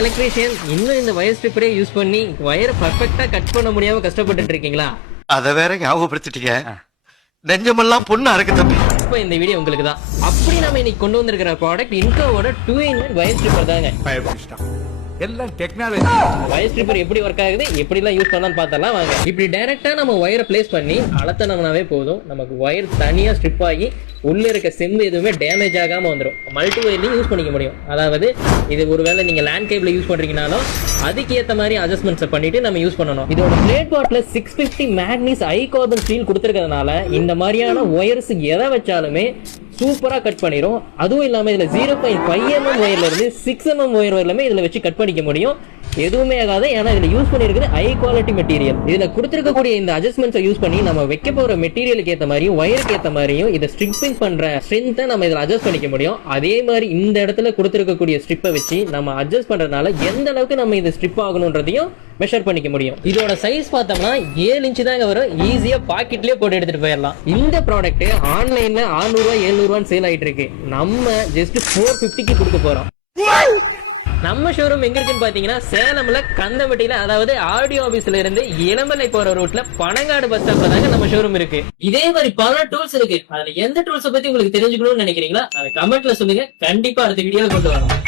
Electrician இன்னும் இந்த wire ஸ்ட்ரிப்பரே use பண்ணி வயரை பர்ஃபெக்ட்டா கட் பண்ண முடியாம கஷ்டப்பட்டு இருக்கீங்களா? அத வேற ஞாபகப்படுத்திட்டீங்க. நெஞ்சமெல்லாம் பொண்ணு அறக்கு தம்பி. இப்போ இந்த வீடியோ உங்களுக்கு தான். அப்படி நம்ம இன்னைக்கு கொண்டு வந்திருக்கிற ப்ராடக்ட் இன்கோவோட 2-in-1 வயர் ஸ்ட்ரிப்பர் தாங்க. எல்லாம் டெக்னாலஜி. வயர் ஸ்ட்ரிப்பர் எப்படி ஒர்க் ஆகுது, எப்படி எல்லாம் யூஸ் பண்ணலாம்னு பார்த்தலாம் வாங்க. இப்படி டைரக்டா நம்ம வயரை பிளேஸ் பண்ணி அழுத்தினோம்னாவே போதும், நமக்கு வயர் தனியா ஸ்ட்ரிப் ஆகி உள்ள இருக்க செம்பு எதுவுமே டேமேஜ் ஆகாம வந்துடும். மல்டி வயர்லையும் யூஸ் பண்ணிக்க முடியும். அதாவது இது ஒருவேளை நீங்க லேண்ட் கேபிள் யூஸ் பண்றீங்கனாலும் அதுக்கேற்ற மாதிரி அட்ஜஸ்ட்மெண்ட்ஸ் பண்ணிட்டு நம்ம யூஸ் பண்ணணும். இதோட பிளேட் பாட்ல 650 மேக்னீஸ் ஹை கார்பன் ஸ்டீல் கொடுத்துருக்கிறதுனால இந்த மாதிரியான ஒயர்ஸ் எதை வச்சாலுமே சூப்பரா கட் பண்ணிரும். அதுவும் இல்லாம இதுல 0.5 mm ஒயர்ல இருந்து 6 mm ஒயர் வரலுமே இதுல வச்சு கட் பண்ணிக்க முடியும். எதுவுமே ஆகாது. ஏன்னா இதுல யூஸ் பண்ணிருக்கிறது ஹை குவாலிட்டி மெட்டீரியல். இதுல கொடுத்திருக்கக்கூடிய இந்த அட்ஜஸ்ட்மெண்ட்ஸை யூஸ் பண்ணி நம்ம வைக்க போற மெட்டீரியலுக்கு ஏற்ற மாதிரியும் ஒயருக்கு ஏற்ற மாதிரியும் இதை ஸ்ட்ரிப்பிங் பண்ற ஸ்ட்ரென்த்தை நம்ம இதுல அட்ஜஸ்ட் பண்ணிக்க முடியும். அதே மாதிரி இந்த இடத்துல கொடுத்திருக்கக்கூடிய ஸ்ட்ரிப்பை வச்சு நம்ம அட்ஜஸ்ட் பண்றதுனால எந்த அளவுக்கு நம்ம இது ஸ்ட்ரிப் ஆகணும்ன்றதையும் மெஷர் பண்ணிக்க முடியும். இதோட சைஸ் பார்த்தோம்னா 7 இன்ச் தாங்க வரும். ஈஸியா பாக்கெட்லயே போட்டு எடுத்துட்டு போயிடலாம். இந்த ப்ராடக்ட் ஆன்லைன்ல 600 ரூபாய் 700 ரூபான்னு சேல் ஆயிட்டு இருக்கு. நம்ம ஜஸ்ட் 450க்கு கொடுக்க போறோம். நம்ம ஷோரூம் எங்க இருக்குன்னு பாத்தீங்கன்னா சேலம்ல கந்தம்பட்டியில, அதாவது ஆடியோ ஆபீஸ்ல இருந்து இளமலை போற ரூட்ல பனங்காடு பஸ் ஸ்டாப்ல தாங்க நம்ம ஷோரூம் இருக்கு. இதே மாதிரி பல டூல்ஸ் இருக்கு. அதுல எந்த டூல்ஸ் பத்தி உங்களுக்கு தெரிஞ்சுக்கணும்னு நினைக்கிறீங்களா? அதை கமெண்ட்ல சொல்லுங்க. கண்டிப்பா அடுத்த வீடியோல கொண்டு வரோம்.